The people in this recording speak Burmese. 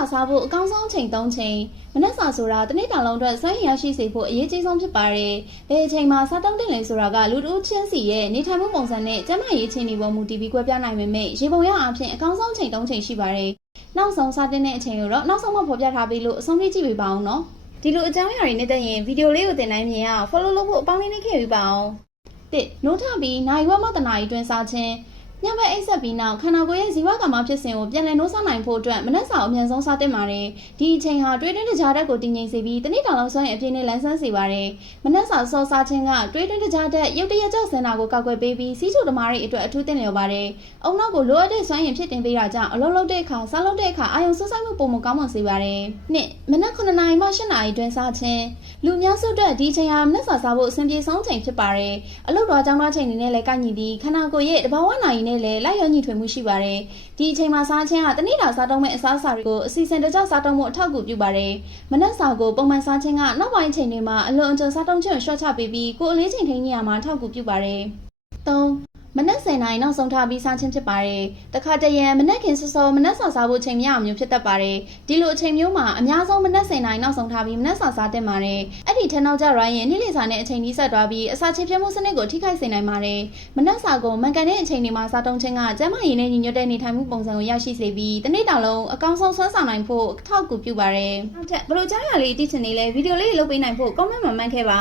စာစားဖို့အကောင်းဆုံးအချိန်၃ချိန်မနက်စာဆိုတာတစ်နေ့တာလုံးအတွက်စွမ်းရည်ရရှိစေဖို့အရေးကြီးဆုံးဖြစ်ပါတယ်။ဘယ်အချိန်မှာစားတုံးတင်လဲဆိုတာကလူတို့ချင်းစီရဲ့နေထိုင်မှုပုံစံနဲ့ကျန်းမာရေးအခြေအနေပေါ်မူတည်ပြီးကွဲပြားနိုင်ပေမဲ့ရေပုံရအားဖြင့်အကောင်းဆုံးအချိန်၃ချိန်ရှိပါတယ်။နောက်ဆုံးစားတင်တဲ့အချိန်ကိုတော့နောက်ဆုံးမှဖော်ပြထားပြီးလို့အဆုံးထိကြည့်ပေးပါအောင်နော်။ဒီလိုအကြောင်းအရာတွေနဲ့တက်ရင်ဗီဒီယိုလေးကိုတင်နိုင်မြင်အောင် follow လုပ်ဖို့အပေါင်းလေးလေးခဲ့ပြီးပါအောင်။တစ်နိုးထပြီးနိုင်ဝက်မတနာရီတွင်စားခြင်း ညဘက်အိတ်ဆက်ပြီးနောက်ခန္ဓာကိုယ်ရဲ့ဇီဝကမ္မဖြစ်စဉ်ကိုပြန်လည်နှိုးဆောင်းနိုင်ဖို့အတွက်မနက်စာအမြန်ဆုံးစားသင့်ပါတယ်ဒီအချိန်ဟာတွေးတွင်းတကြားတက်ကိုတည်ငြိမ်စေပြီးတနေ့တောင်လုံးဆွမ်းရင်အပြည့်နဲ့လန်းဆန်းစေပါတယ်မနက်စာစောစားခြင်းကတွေးတွင်းတကြားတက်ရုတ်တရက်ကြောက်စင်တာကိုကောက်ွယ်ပေးပြီးစီးချိုတမားတွေအတွက်အထူးသင့်လျော်ပါတယ်အုံနောက်ကိုလိုအပ်တဲ့ဆွမ်းရင်ဖြစ်တင်ပေးတာကြောင့်အလုံးလုံးတဲ့အခါစားလုံးတဲ့အခါအာယုံဆွဆိုင်မှုပုံမကောင်းမွန်စေပါတယ်နှစ်မနက်9နာရီမှ10နာရီတွင်စားခြင်းလူများစုအတွက်ဒီအချိန်ဟာမနက်စာစားဖို့အဆင်ပြေဆုံးချိန်ဖြစ်ပါတယ်အလုပ်တော်ကြောင်းသားချိန်တွေနဲ့လည်းကိုက်ညီပြီးခန္ဓာကိုယ်ရဲ့တဘာဝနာရီနဲ့လည်းလိုက်လျောညီထွေမှုရှိပါတယ်ဒီအချိန်မှာစားခြင်းဟာတနေ့တာစားတုံးမဲ့အစားအစာတွေကိုအစီအစဉ်တကျစားတုံးမှုအထောက်အကူပြုပါတယ်မနက်စာကိုပုံမှန်စားခြင်းကနောက်ပိုင်းချိန်တွေမှာအလွန်အကျွံစားတုံးခြင်းကိုရှော့ချပေးပြီးကိုယ်အလေးချိန်ထိန်းနေရမှာအထောက်အကူပြုပါတယ်3 မနက်10:00နာရီနောက်ဆုံးထားပြီးစားခြင်းဖြစ်ပါတယ်။တခါတရံမနက်ခင်စောစောမနက်စာစားဖို့အချိန်မရအောင်မျိုးဖြစ်တတ်ပါတယ်။ဒီလိုအချိန်မျိုးမှာအများဆုံးမနက်10:00နာရီနောက်ဆုံးထားပြီးမနက်စာစားတင်ပါတယ်။အဲ့ဒီထက်နောက်ကျရိုင်းရင်နေ့လည်စာနဲ့အချိန်ကြီးဆက်သွားပြီးအစာချေပြတ်မှုစနစ်ကိုထိခိုက်စေနိုင်ပါတယ်။မနက်စာကိုမှန်ကန်တဲ့အချိန်တွေမှာစားတုံးခြင်းကကျန်းမာရေးနဲ့ညီညွတ်တဲ့နေထိုင်မှုပုံစံကိုရရှိစေပြီးတနေ့တာလုံးအကောင်းဆုံးဆွမ်းဆောင်နိုင်ဖို့အထောက်အကူပြုပါတယ်။နောက်ထပ်ဘယ်လိုကြားရလေးအသိချင်နေလဲဗီဒီယိုလေးလုပ်ပေးနိုင်ဖို့ comment မှာမှတ်ခဲ့ပါ